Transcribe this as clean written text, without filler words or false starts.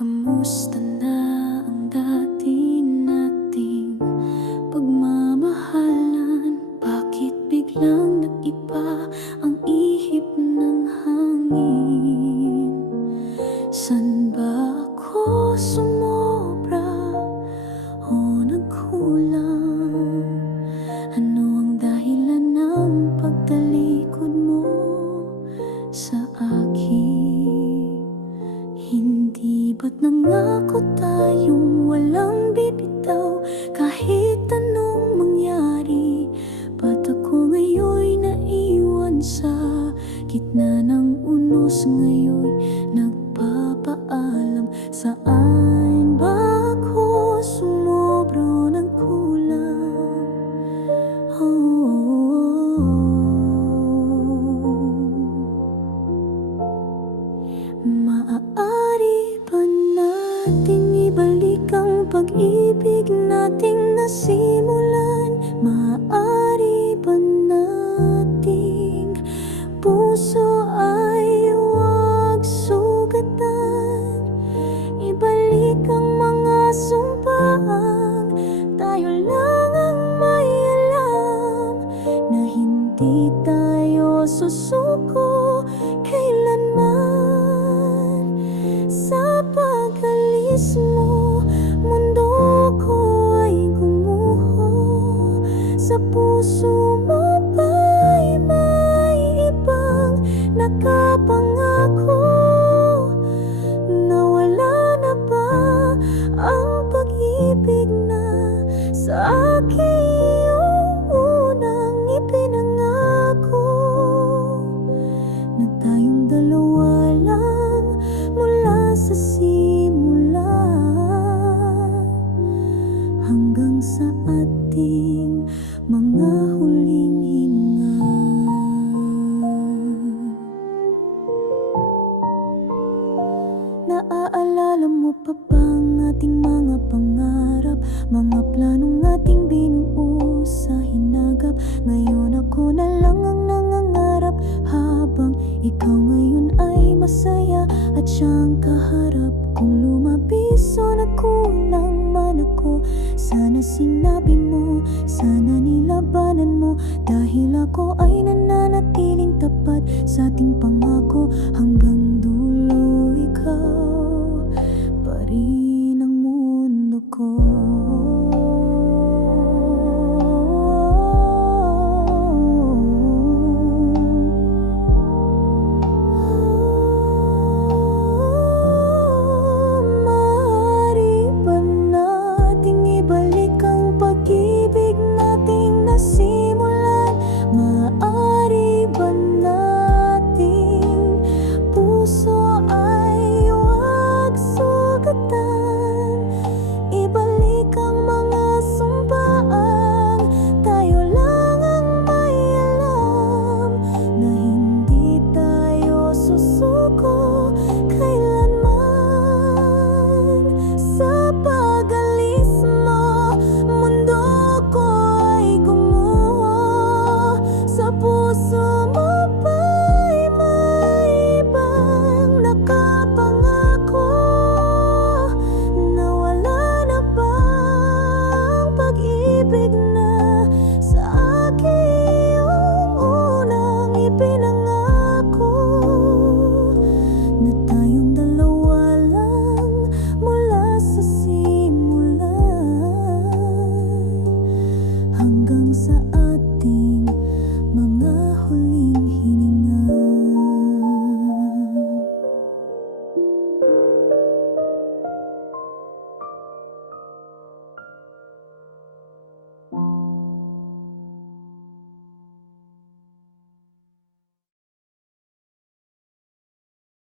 Kamusta na ang dati nating pagmamahalan? Bakit biglang nag-iba ang ihip ng hangin? San ba ako sumobra o nagkulang? Ano ang dahilan ng pagtalikod mo sa akin? Hindi ba't nangako tayong walang bibitaw kahit anong mangyari? Ba't ako ngayon'y naiwan sa gitna ng unos? Ngayon'y nagpapaalam. Saan ba ako sumobra o nagkulang? Maaari ba nating ibalik ang pag-ibig nating nasimulan? Maaari ba nating puso ay huwag sugatan? Ibalik ang mga sumpaan, tayo lang ang may alam na hindi tayo susuko kailanman. Sa pag-alis mo, mundo ko ay gumuho. Sa puso mo ba'y may ibang nakapangako? Nawala na ba ang pag-ibig na sa akin iyong unang ipinangako? Na tayong dalawa lang mula sa simula hanggang sa ating mga huling hinga. Naaalala mo pa bang ating mga pangarap, mga planong ating binuo sa hinagap? Ngayon ako na lang ang nangangarap, habang ikaw ngayon ay masaya at siyang kaharap. Kung lumabis o nagkulang man ako, sana sinabi mo, sana nilabanan mo, dahil ako ay nananatiling tapat sa ating pangako hanggang